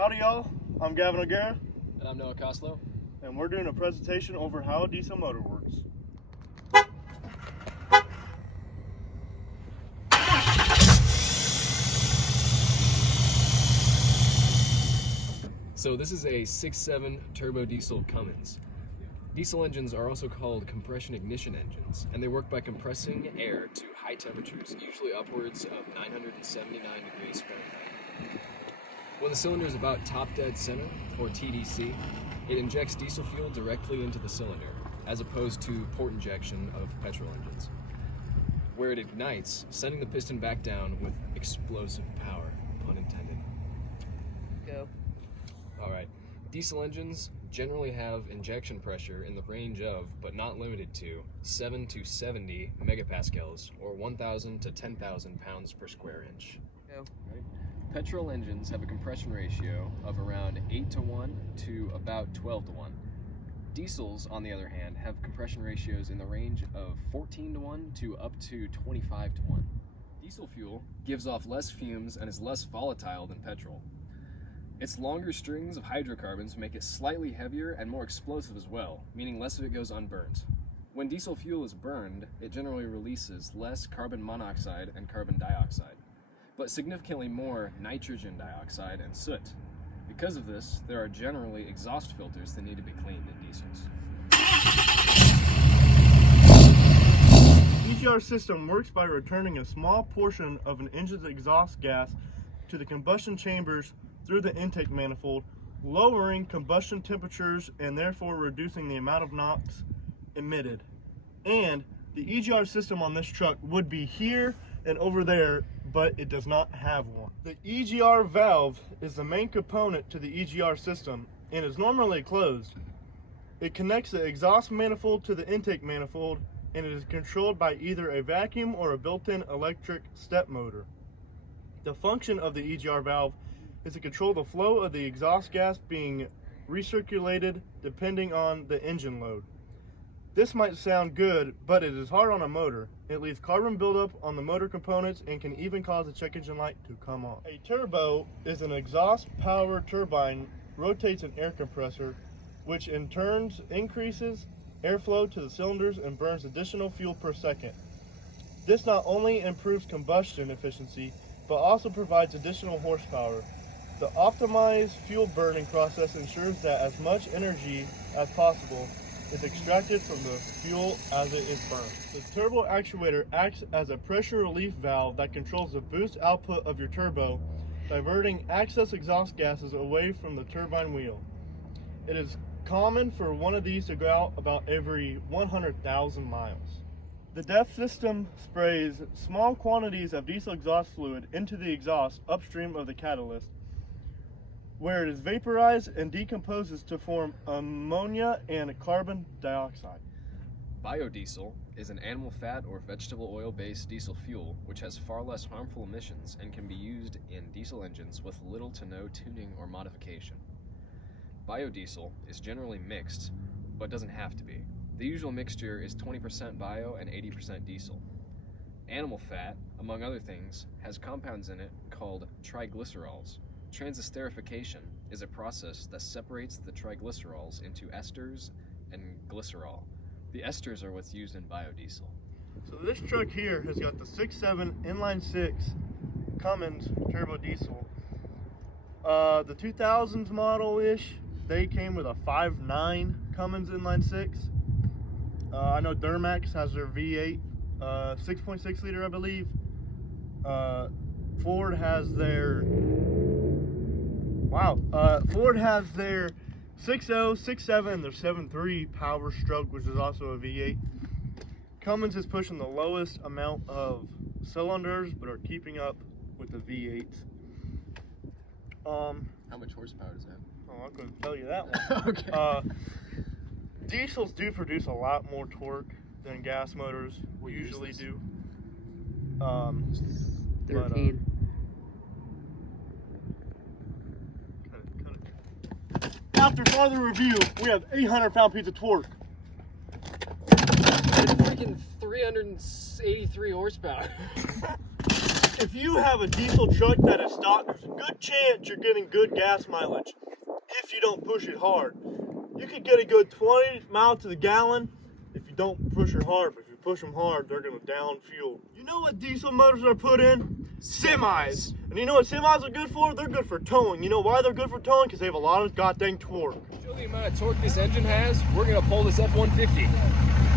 Howdy y'all, I'm Gavin O'Gara. And I'm Noah Coslow. And we're doing a presentation over how a diesel motor works. So this is a 6.7 turbo diesel Cummins. Diesel engines are also called compression ignition engines, and they work by compressing air to high temperatures, usually upwards of 979 degrees Fahrenheit. When the cylinder is about top dead center, or TDC, it injects diesel fuel directly into the cylinder, as opposed to port injection of petrol engines, where it ignites, sending the piston back down with explosive power, pun intended. Go. Alright, diesel engines generally have injection pressure in the range of, but not limited to, 7 to 70 megapascals, or 1,000 to 10,000 pounds per square inch. Go. Right? Petrol engines have a compression ratio of around 8 to 1 to about 12 to 1. Diesels, on the other hand, have compression ratios in the range of 14 to 1 to up to 25 to 1. Diesel fuel gives off less fumes and is less volatile than petrol. Its longer strings of hydrocarbons make it slightly heavier and more explosive as well, meaning less of it goes unburnt. When diesel fuel is burned, it generally releases less carbon monoxide and carbon dioxide, but significantly more nitrogen dioxide and soot. Because of this, there are generally exhaust filters that need to be cleaned in diesels. The EGR system works by returning a small portion of an engine's exhaust gas to the combustion chambers through the intake manifold, lowering combustion temperatures and therefore reducing the amount of NOx emitted. And the EGR system on this truck would be here and over there, but it does not have one. The EGR valve is the main component to the EGR system and is normally closed. It connects the exhaust manifold to the intake manifold, and it is controlled by either a vacuum or a built-in electric step motor. The function of the EGR valve is to control the flow of the exhaust gas being recirculated depending on the engine load. This might sound good, but it is hard on a motor. It leaves carbon buildup on the motor components and can even cause the check engine light to come on. A turbo is an exhaust power turbine, rotates an air compressor, which in turn increases airflow to the cylinders and burns additional fuel per second. This not only improves combustion efficiency, but also provides additional horsepower. The optimized fuel burning process ensures that as much energy as possible is extracted from the fuel as it is burned. The turbo actuator acts as a pressure relief valve that controls the boost output of your turbo, diverting excess exhaust gases away from the turbine wheel. It is common for one of these to go out about every 100,000 miles. The DEF system sprays small quantities of diesel exhaust fluid into the exhaust upstream of the catalyst, where it is vaporized and decomposes to form ammonia and carbon dioxide. Biodiesel is an animal fat or vegetable oil-based diesel fuel which has far less harmful emissions and can be used in diesel engines with little to no tuning or modification. Biodiesel is generally mixed, but doesn't have to be. The usual mixture is 20% bio and 80% diesel. Animal fat, among other things, has compounds in it called triglycerols. Transesterification is a process that separates the triglycerols into esters and glycerol. The esters are what's used in biodiesel. So this truck here has got the 6.7 inline 6 Cummins turbo diesel. The 2000s model-ish, they came with a 5.9 Cummins inline 6. I know Duramax has their V8, 6.6 liter I believe. Ford has their 6.0, 6.7, and their 7.3 Power Stroke, which is also a V8. Cummins is pushing the lowest amount of cylinders, but are keeping up with the V8s. How much horsepower does it have? Oh, I'm going to tell you that one. Okay. Diesels do produce a lot more torque than gas motors usually do. 13. After further review, we have 800 pound-feet of torque. It's freaking 383 horsepower. if you have a diesel truck that is stock, there's a good chance you're getting good gas mileage if you don't push it hard. You could get a good 20 miles to the gallon if you don't push it hard, but if you push them hard, they're going to down fuel. You know what diesel motors are put in? Semis. And you know what semis are good for? They're good for towing. You know why they're good for towing? Because they have a lot of goddamn torque. To show the amount of torque this engine has, we're going to pull this F-150.